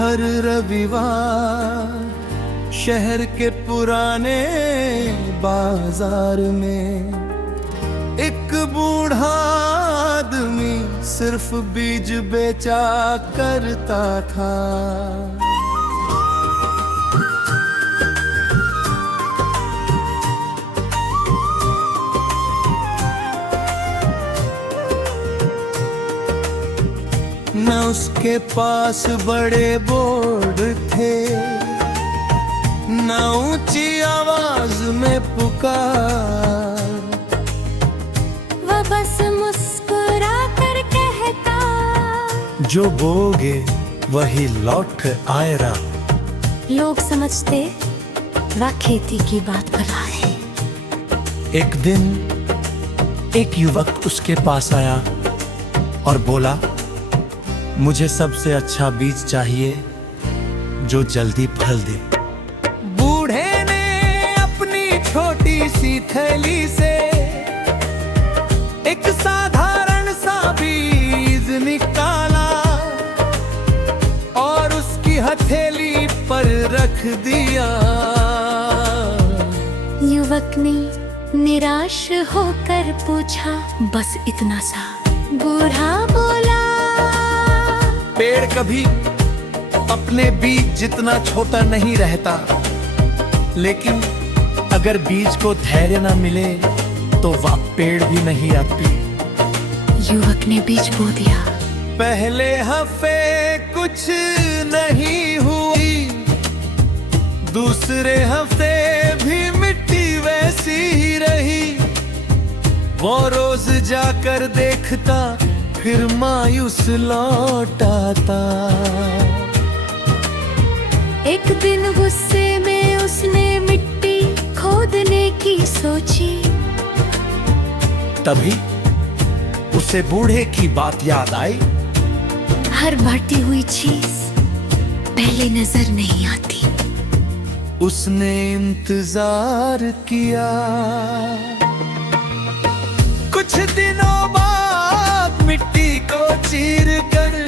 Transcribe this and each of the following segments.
हर रविवार शहर के पुराने बाजार में एक बूढ़ा आदमी सिर्फ बीज बेचा करता था। न उसके पास बड़े बोर्ड थे, न ऊंची आवाज में पुकार, वह बस मुस्कुरा कर कहता, जो बोगे वही लौट आएगा। लोग समझते वह खेती की बात कर रहा है। एक दिन एक युवक उसके पास आया और बोला, मुझे सबसे अच्छा बीज चाहिए जो जल्दी फल दे। बूढ़े ने अपनी छोटी सी थैली से एक साधारण सा बीज निकाला और उसकी हथेली पर रख दिया। युवक ने निराश होकर पूछा, बस इतना सा? बूढ़ा बोला, पेड़ कभी अपने बीज जितना छोटा नहीं रहता, लेकिन अगर बीज को धैर्य न मिले तो वह पेड़ भी नहीं लगती। युवक ने बीज बो दिया। पहले हफ्ते कुछ नहीं हुई, दूसरे हफ्ते भी मिट्टी वैसी ही रही। वो रोज जाकर देखता, फिर मायूस लौट आता। एक दिन गुस्से में उसने मिट्टी खोदने की सोची। तभी उसे बूढ़े की बात याद आई। हर बढ़ती हुई चीज पहले नजर नहीं आती। उसने इंतजार किया। कुछ दिनों बाद मिट्टी को चीर कर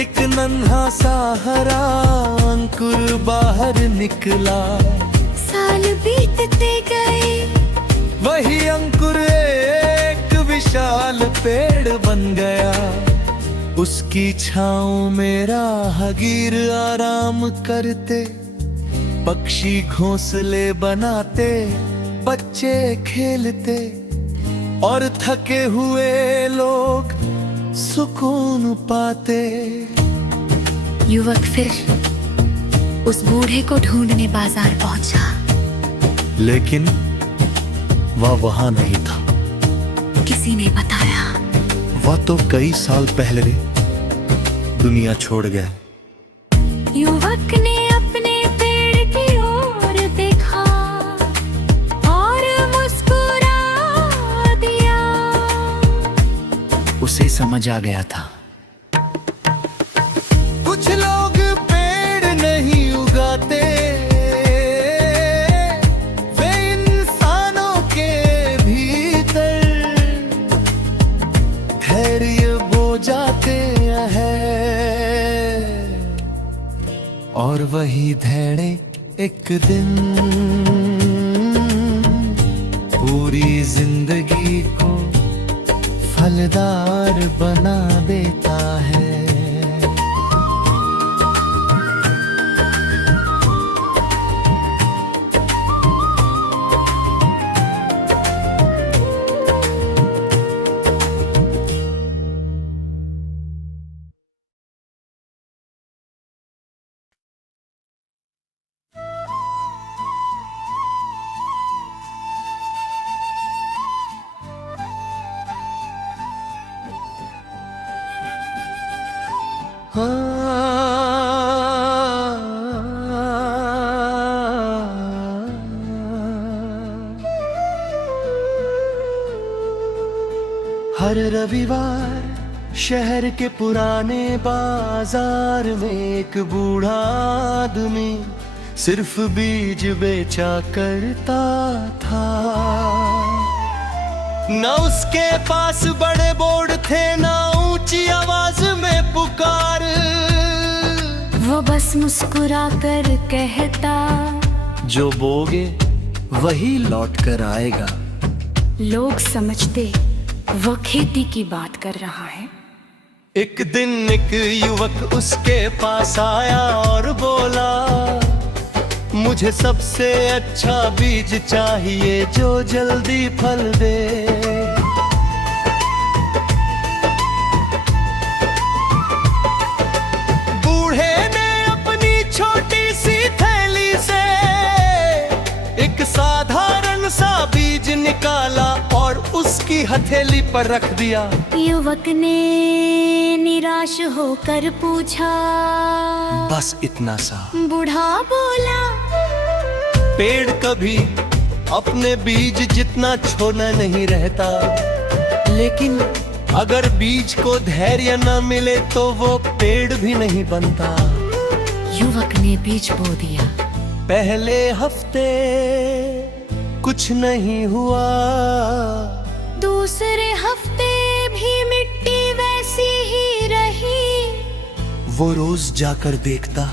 एक नन्हा सा हरा अंकुर बाहर निकला। साल बीतते गए, वही अंकुर एक विशाल पेड़ बन गया। उसकी छांव में राहगीर आराम करते, पक्षी घोंसले बनाते, बच्चे खेलते और थके हुए लोग सुकून पाते। युवक फिर उस बूढ़े को ढूंढने बाजार पहुंचा, लेकिन वह वहां नहीं था। किसी ने बताया, वह तो कई साल पहले दुनिया छोड़ गया। युवक ने अपने पेड़ की ओर देखा और मुस्कुरा दिया। उसे समझ आ गया था, कुछ लोग पेड़ नहीं उगाते, वे इंसानों के भीतर धैर्य बो जाते हैं। और वही धैर्य एक दिन पूरी जिंदगी को फलदार बना देता है। हर रविवार शहर के पुराने बाजार में एक बूढ़ा आदमी सिर्फ बीज बेचा करता था। न उसके पास बड़े बोर्ड थे, न ऊंची आवाज में पुकार, बस मुस्कुरा कर कहता, जो बोगे वही लौट कर आएगा। लोग समझते वो खेती की बात कर रहा है। एक दिन एक युवक उसके पास आया और बोला, मुझे सबसे अच्छा बीज चाहिए जो जल्दी फल दे। बूढ़े ने अपनी छोटी सी थैली से एक साधारण सा बीज निकाला और उसकी हथेली पर रख दिया। युवक ने निराश होकर पूछा, बस इतना सा? बूढ़ा बोला, पेड़ कभी अपने बीज जितना छोटा नहीं रहता, लेकिन अगर बीज को धैर्य न मिले तो वो पेड़ भी नहीं बनता। युवक ने बीज बो दिया। पहले हफ्ते कुछ नहीं हुआ, दूसरे हफ्ते भी मिट्टी वैसी ही रही। वो रोज जाकर देखता,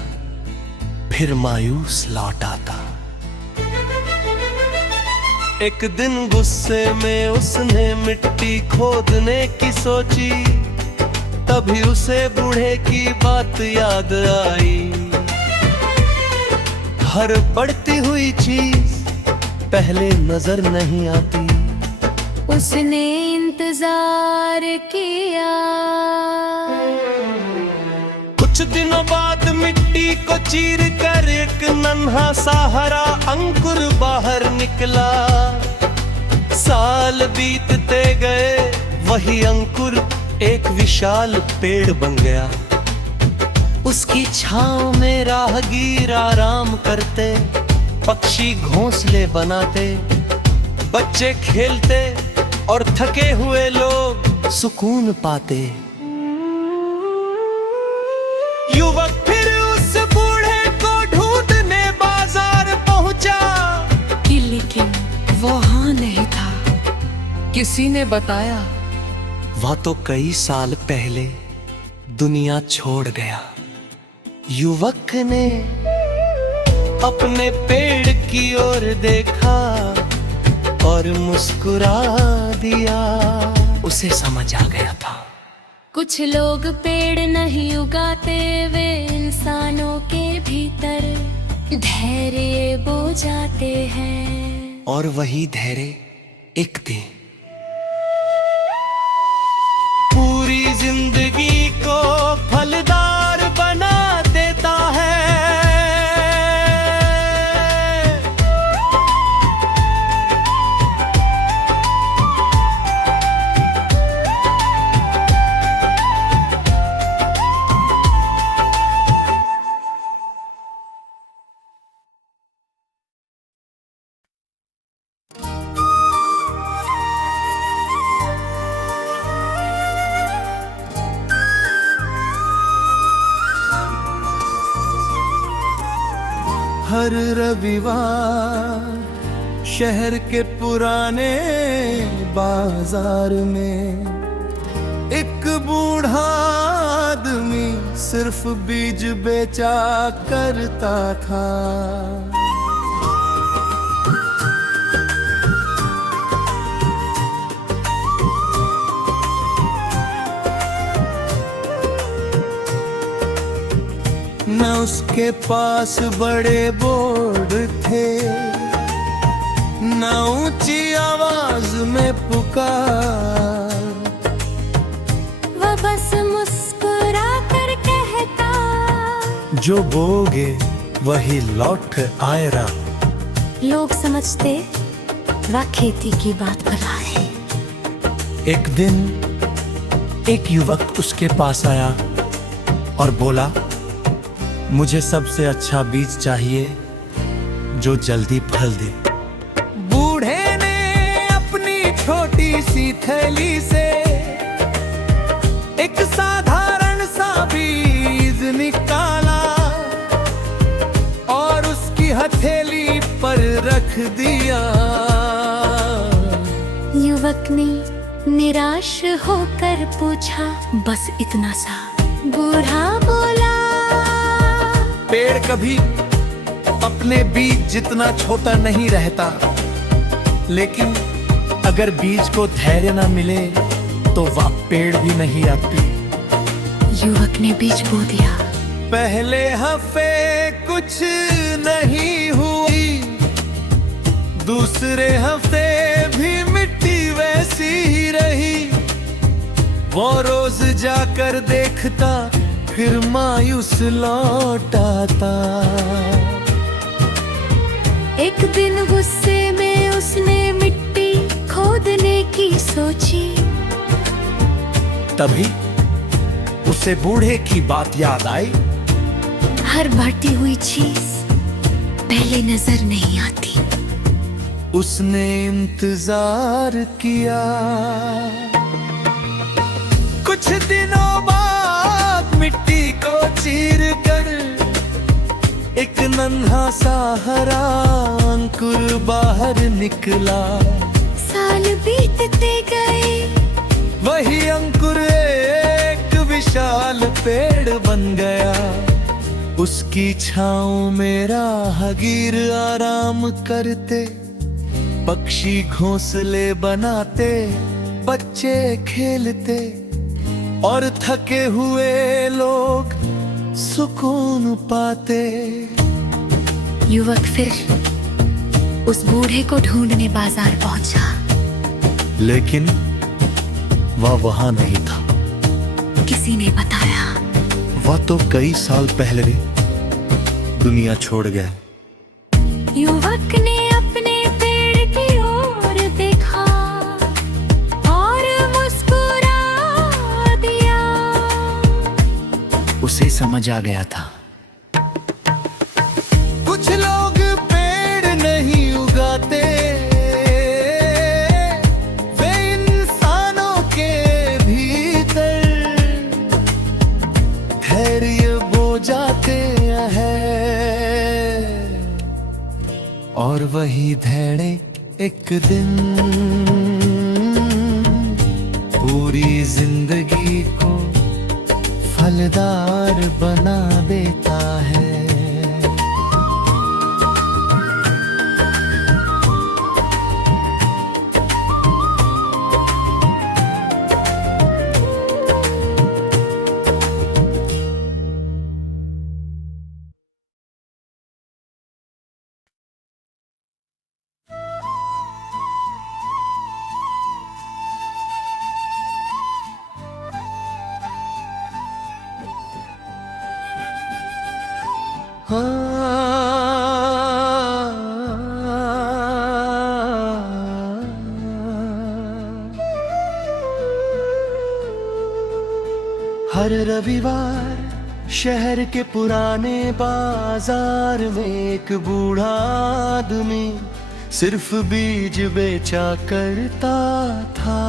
फिर मायूस लौट आता। एक दिन गुस्से में उसने मिट्टी खोदने की सोची, तभी उसे बूढ़े की बात याद आई। हर बढ़ती हुई चीज पहले नजर नहीं आती। उसने इंतजार किया। कुछ दिनों बाद मिट्टी को चीर कर एक नन्हा सा हरा अंकुर बाहर निकला। साल बीतते गए, वही अंकुर एक विशाल पेड़ बन गया। उसकी छांव में राहगीर आराम करते, पक्षी घोंसले बनाते, बच्चे खेलते और थके हुए लोग सुकून पाते। युवक फिर उस बूढ़े को ढूंढने बाजार पहुंचा, लेकिन वो वहां नहीं था। किसी ने बताया, वह तो कई साल पहले दुनिया छोड़ गया। युवक ने अपने पेड़ की ओर देखा और मुस्कुरा दिया। उसे समझ आ गया था, कुछ लोग पेड़ नहीं उगाते, वे इंसानों के भीतर धैर्य बो जाते हैं। और वही धैर्य एक दिन पूरी जिंदगी को फलदार बना देता है। हर रविवार शहर के पुराने बाजार में एक बूढ़ा आदमी सिर्फ बीज बेचा करता था। न उसके पास बड़े बोर्ड थे, न ऊंची आवाज में पुकार। वह बस मुस्कुरा कर कहता, जो बोगे वही लौट आएगा। लोग समझते वह खेती की बात कर रहा है। एक दिन एक युवक उसके पास आया और बोला, मुझे सबसे अच्छा बीज चाहिए जो जल्दी फल दे। बूढ़े ने अपनी छोटी सी थैली से एक साधारण सा बीज निकाला और उसकी हथेली पर रख दिया। युवक ने निराश होकर पूछा, बस इतना सा? बूढ़ा बोला, पेड़ कभी अपने बीज जितना छोटा नहीं रहता, लेकिन अगर बीज को धैर्य न मिले तो वह पेड़ भी नहीं आती। युवक ने बीज बो दिया। पहले हफ्ते कुछ नहीं हुई, दूसरे हफ्ते भी मिट्टी वैसी ही रही। वो रोज जाकर देखता, फिर मायूस लौट आता। एक दिन गुस्से में उसने मिट्टी खोदने की सोची। तभी उसे बूढ़े की बात याद आई। हर बढ़ती हुई चीज पहले नजर नहीं आती। उसने इंतजार किया। कुछ दिनों बाद मिट्टी को चीर कर एक नन्हा सा हरा अंकुर बाहर निकला। साल बीतते गए, वही अंकुर एक विशाल पेड़ बन गया। उसकी छाँव में राहगीर आराम करते, पक्षी घोंसले बनाते, बच्चे खेलते और थके हुए लोग सुकून पाते। युवक फिर उस बूढ़े को ढूंढने बाजार पहुंचा। लेकिन वह वहां नहीं था। किसी ने बताया वह तो कई साल पहले दुनिया छोड़ गया। युवक ने अपने पेड़ की ओर देखा और मुस्कुरा दिया। उसे समझ आ गया था, कुछ लोग पेड़ नहीं उगाते, वे इंसानों के भीतर धैर्य बो जाते हैं। और वही धैर्य एक दिन पूरी जिंदगी को फलदार बना देता है। हर रविवार शहर के पुराने बाजार में एक बूढ़ा आदमी सिर्फ बीज बेचा करता था।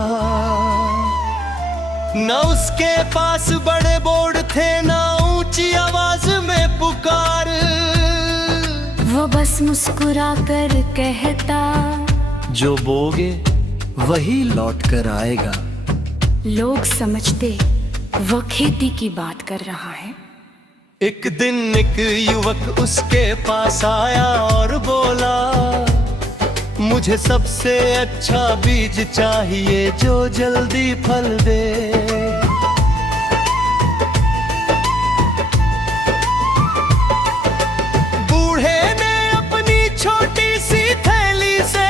न उसके पास बड़े बोर्ड थे, न ऊंची आवाज में पुकार। वो बस मुस्कुरा कर कहता, जो बोगे वही लौट कर आएगा। लोग समझते वो खेती की बात कर रहा है। एक दिन एक युवक उसके पास आया और बोला, मुझे सबसे अच्छा बीज चाहिए जो जल्दी फल दे। बूढ़े ने अपनी छोटी सी थैली से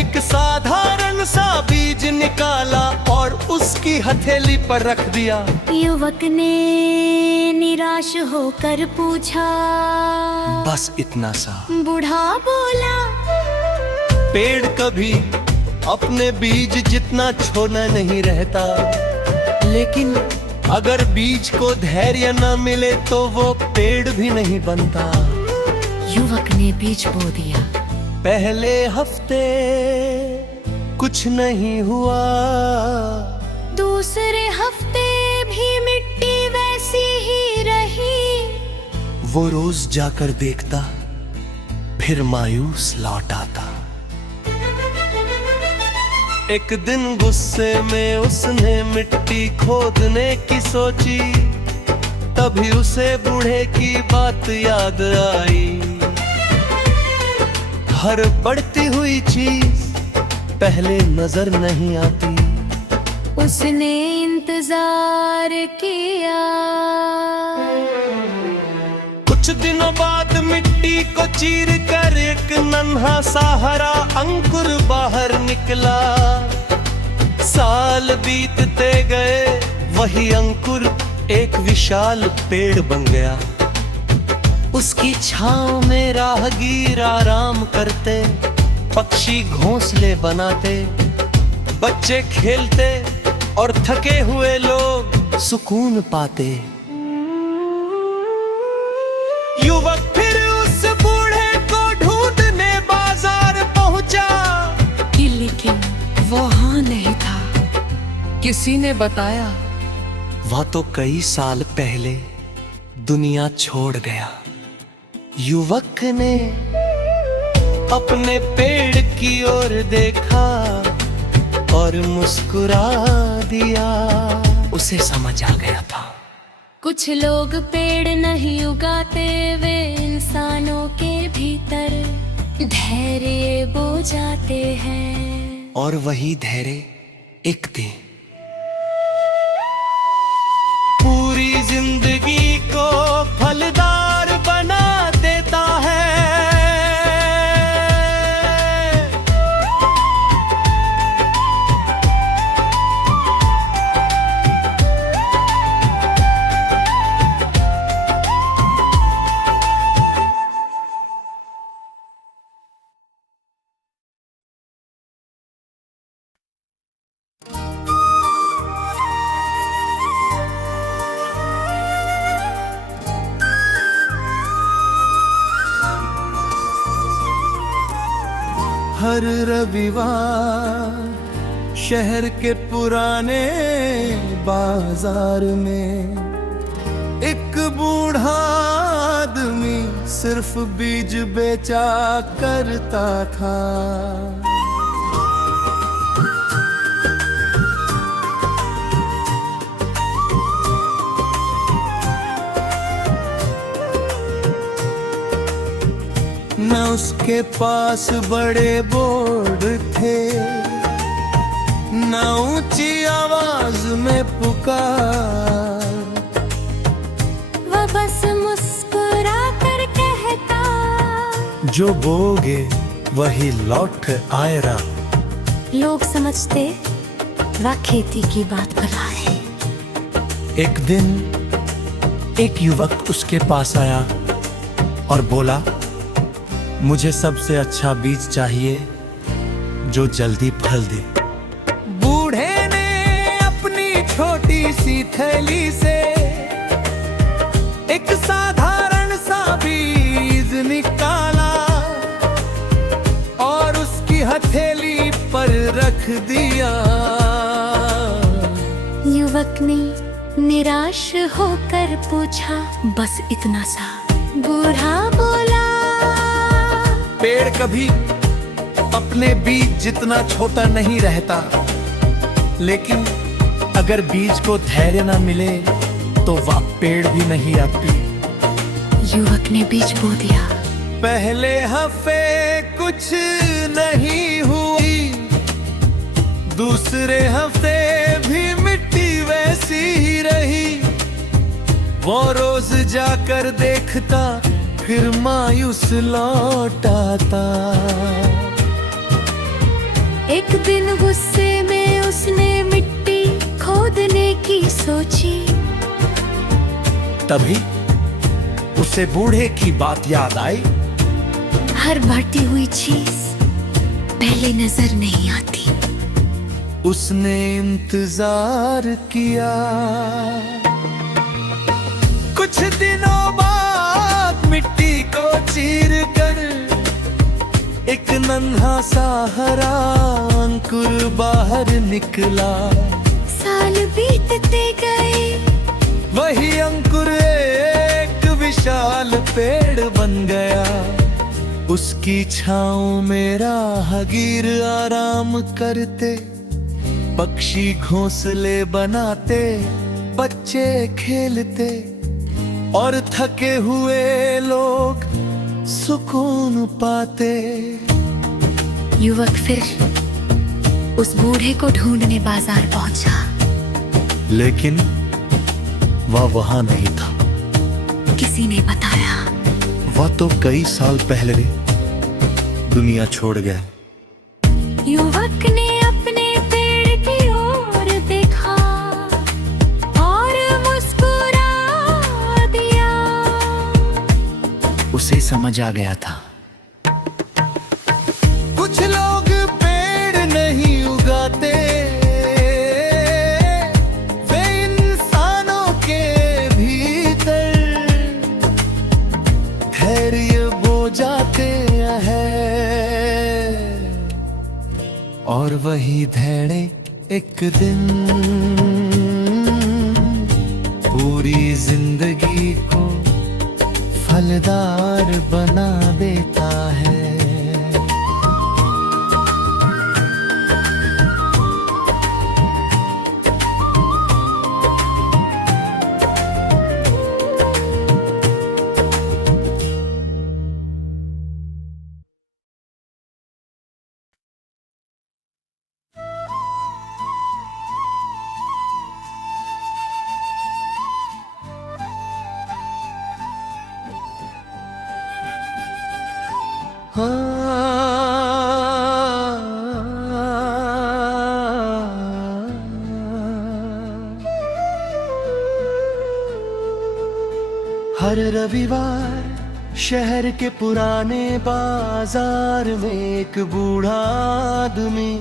एक साधारण सा बीज निकाला और उसकी हथेली पर रख दिया। युवक ने निराश होकर पूछा, बस इतना सा? बूढ़ा बोला, पेड़ कभी अपने बीज जितना छोटा नहीं रहता, लेकिन अगर बीज को धैर्य न मिले तो वो पेड़ भी नहीं बनता। युवक ने बीज बो दिया। पहले हफ्ते कुछ नहीं हुआ, दूसरे हफ्ते भी मिट्टी वैसी ही रही। वो रोज जाकर देखता, फिर मायूस लौट आता। एक दिन गुस्से में उसने मिट्टी खोदने की सोची। तभी उसे बूढ़े की बात याद आई। हर बढ़ती हुई चीज पहले नजर नहीं आती। उसने इंतजार किया। कुछ दिनों बाद मिट्टी को चीर कर एक नन्हा सा हरा अंकुर बाहर निकला। साल बीतते गए, वही अंकुर एक विशाल पेड़ बन गया। उसकी छांव में राहगीर आराम करते, पक्षी घोंसले बनाते, बच्चे खेलते और थके हुए लोग सुकून पाते। युवक फिर उस बूढ़े को ढूंढने बाजार पहुंचा। लेकिन वहाँ नहीं था। किसी ने बताया वह तो कई साल पहले दुनिया छोड़ गया। युवक ने अपने पेड़ की ओर देखा और मुस्कुरा दिया। उसे समझ आ गया था कुछ लोग पेड़ नहीं उगाते, वे इंसानों के भीतर धैर्य बो जाते हैं। और वही धैर्य एक दिन पूरी जिंदगी को फलदार बना देता है। हर रविवार शहर के पुराने बाजार में एक बूढ़ा आदमी सिर्फ बीज बेचा करता था। न उसके पास बड़े बोर्ड थे, न ऊंची आवाज में पुकार। वह बस मुस्कुरा कर कहता, जो बोगे वही लौट आएगा। लोग समझते वह खेती की बात कर रहा है। एक दिन एक युवक उसके पास आया और बोला, मुझे सबसे अच्छा बीज चाहिए जो जल्दी फल दे। बूढ़े ने अपनी छोटी सी थैली से एक साधारण सा बीज निकाला और उसकी हथेली पर रख दिया। युवक ने निराश होकर पूछा, बस इतना सा? बूढ़ा बोला, पेड़ कभी अपने बीज जितना छोटा नहीं रहता, लेकिन अगर बीज को धैर्य न मिले तो वह पेड़ भी नहीं आती। युवक ने बीज बो दिया। पहले हफ्ते कुछ नहीं हुई, दूसरे हफ्ते भी मिट्टी वैसी ही रही। वो रोज जाकर देखता, फिर मायूस लौट आता। एक दिन गुस्से में उसने मिट्टी खोदने की सोची। तभी उसे बूढ़े की बात याद आई। हर बढ़ती हुई चीज पहले नजर नहीं आती। उसने इंतजार किया। कुछ दिनों बाद मिट्टी को चीर कर एक नन्हा सा हरा अंकुर बाहर निकला। साल बीतते गए, वही अंकुर एक विशाल पेड़ बन गया। उसकी छाँव में राहगीर आराम करते, पक्षी घोंसले बनाते, बच्चे खेलते और थके हुए लोग सुकून पाते। युवक फिर उस बूढ़े को ढूंढने बाजार पहुंचा, लेकिन वह वहां नहीं था। किसी ने बताया वह तो कई साल पहले दुनिया छोड़ गया। युवक ने अपने पेड़ की ओर देखा और मुस्कुरा दिया। उसे समझ आ गया था कुछ लोग पेड़ नहीं उगाते, वे इंसानों के भीतर धैर्य बो जाते हैं। और वही धैर्य एक दिन पूरी जिंदगी को फलदार बना देता है। हर रविवार शहर के पुराने बाजार में एक बूढ़ा आदमी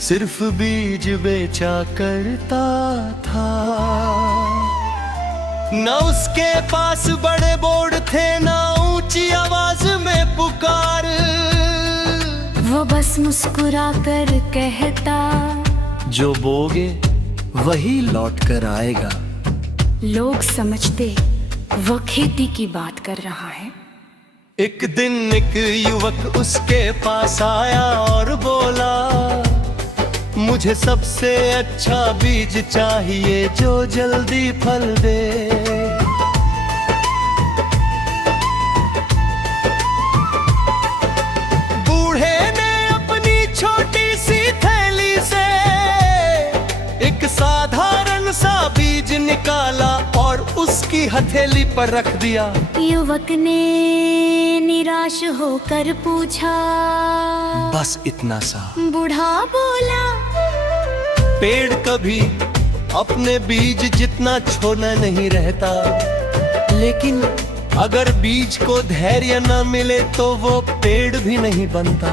सिर्फ बीज बेचा करता था। न उसके पास बड़े बोर्ड थे, न ऊंची आवाज में पुकार। वो बस मुस्कुरा कर कहता, जो बोगे वही लौट कर आएगा। लोग समझते वो खेती की बात कर रहा है। एक दिन एक युवक उसके पास आया और बोला, मुझे सबसे अच्छा बीज चाहिए जो जल्दी फल दे। बूढ़े ने अपनी छोटी सी थैली से एक साधारण सा बीज निकाला और उसकी हथेली पर रख दिया। युवक ने निराश होकर पूछा, बस इतना सा? बूढ़ा बोला, पेड़ कभी अपने बीज जितना छोना नहीं रहता, लेकिन अगर बीज को धैर्य न मिले तो वो पेड़ भी नहीं बनता।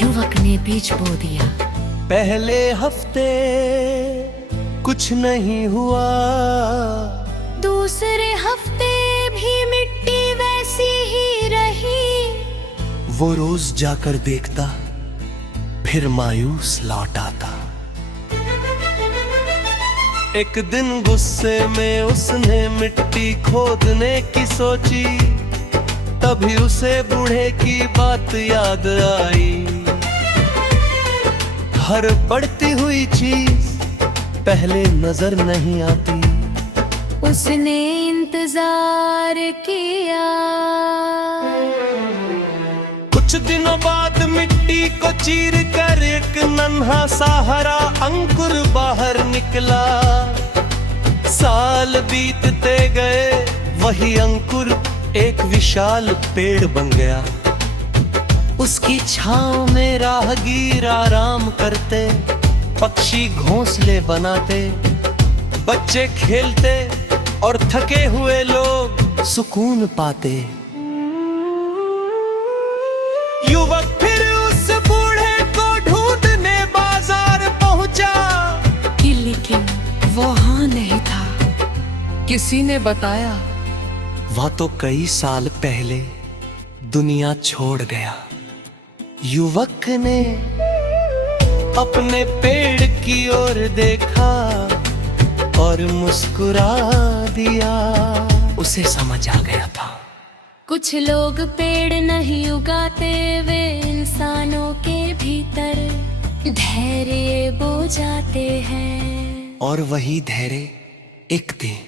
युवक ने बीज बो दिया। पहले हफ्ते कुछ नहीं हुआ, दूसरे हफ्ते भी मिट्टी वैसी ही रही। वो रोज जाकर देखता, फिर मायूस लौट आता। एक दिन गुस्से में उसने मिट्टी खोदने की सोची, तभी उसे बूढ़े की बात याद आई। हर बढ़ती हुई चीज पहले नजर नहीं आती। उसने इंतजार किया। कुछ दिनों बाद मिट्टी को चीर कर एक नन्हा सा हरा अंकुर बाहर निकला। साल बीतते गए, वही अंकुर एक विशाल पेड़ बन गया। उसकी छांव में राहगीर आराम करते, पक्षी घोंसले बनाते, बच्चे खेलते और थके हुए लोग सुकून पाते। युवक फिर उस बूढ़े को ढूंढने बाजार पहुंचा, लेकिन वहां नहीं था। किसी ने बताया वह तो कई साल पहले दुनिया छोड़ गया। युवक ने अपने पेड़ की ओर देखा और मुस्कुरा दिया। उसे समझ आ गया था कुछ लोग पेड़ नहीं उगाते, वे इंसानों के भीतर धैर्य बो जाते हैं। और वही धैर्य एक दिन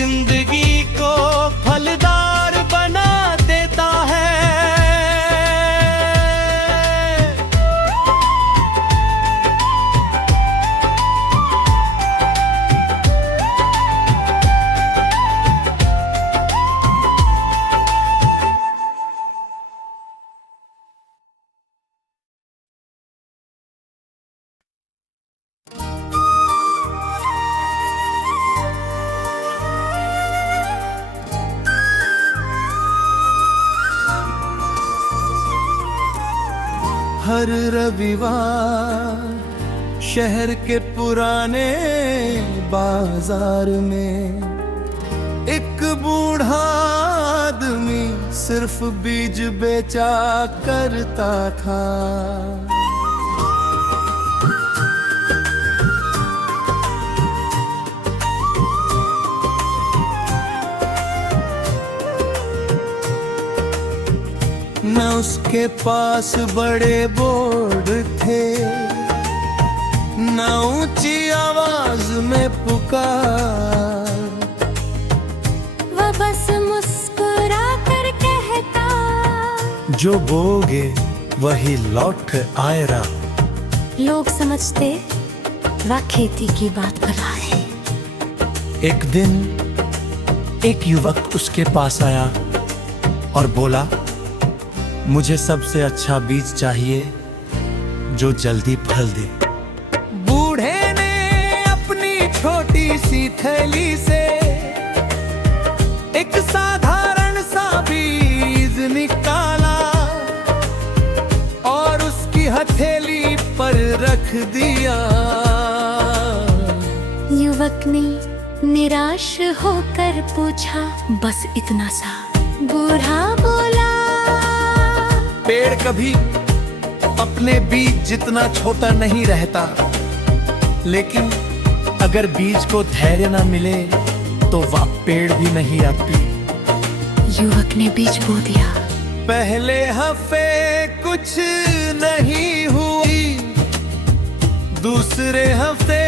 जिंदगी को फलदार बना देता है। हर रविवार शहर के पुराने बाजार में एक बूढ़ा आदमी सिर्फ बीज बेचा करता था। न उसके पास बड़े बोर्ड थे, न ऊंची आवाज में पुकार। वह बस मुस्कुरा कर कहता, जो बोगे वही लौट आएगा। लोग समझते वह खेती की बात कर रहा है। एक दिन एक युवक उसके पास आया और बोला, मुझे सबसे अच्छा बीज चाहिए जो जल्दी फल दे। बूढ़े ने अपनी छोटी सी थैली से एक साधारण सा बीज निकाला और उसकी हथेली पर रख दिया। युवक ने निराश होकर पूछा, बस इतना सा? बूढ़ा बोला, पेड़ कभी अपने बीज जितना छोटा नहीं रहता, लेकिन अगर बीज को धैर्य न मिले तो वह पेड़ भी नहीं आती। युवक ने बीज बो दिया। पहले हफ्ते कुछ नहीं हुई, दूसरे हफ्ते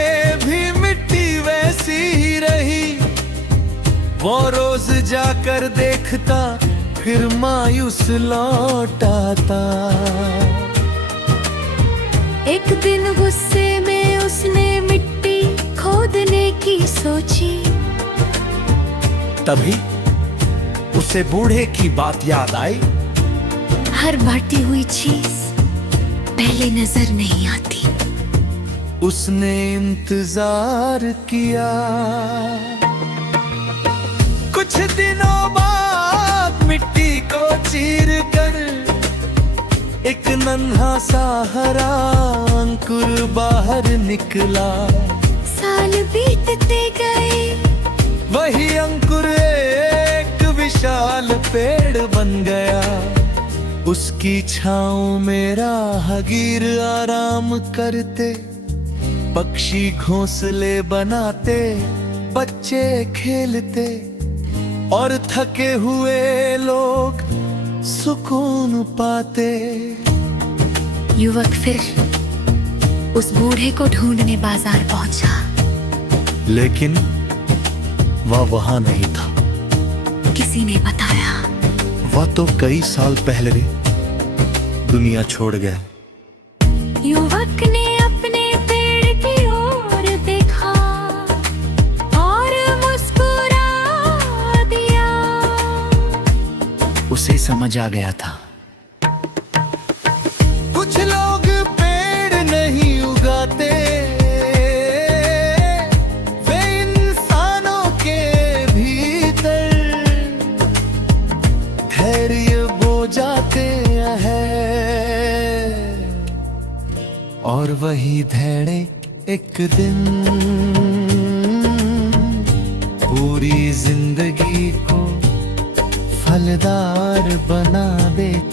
भी मिट्टी वैसी ही रही। वो रोज जाकर देखता, फिर मायूस लौट आता। एक दिन गुस्से में उसने मिट्टी खोदने की सोची। तभी उसे बूढ़े की बात याद आई। हर बढ़ती हुई चीज पहले नजर नहीं आती। उसने इंतजार किया। कुछ दिनों बाद मिट्टी को चीर कर एक नन्हा सा हरा अंकुर बाहर निकला। साल बीतते गए, वही अंकुर एक विशाल पेड़ बन गया। उसकी छाँव में राहगीर आराम करते, पक्षी घोंसले बनाते, बच्चे खेलते और थके हुए लोग सुकून पाते। युवक फिर उस बूढ़े को ढूंढने बाजार पहुंचा। लेकिन वह वहां नहीं था। किसी ने बताया, वह तो कई साल पहले दुनिया छोड़ गया। युवक ने अपने पेड़ की ओर देखा और मुस्कुरा दिया। उसे समझ आ गया था, कुछ लोग पेड़ नहीं उगाते, वे इंसानों के भीतर धैर्य बो जाते हैं। और वही धैर्य एक दिन पूरी जिंदगी को फलदार बना देता।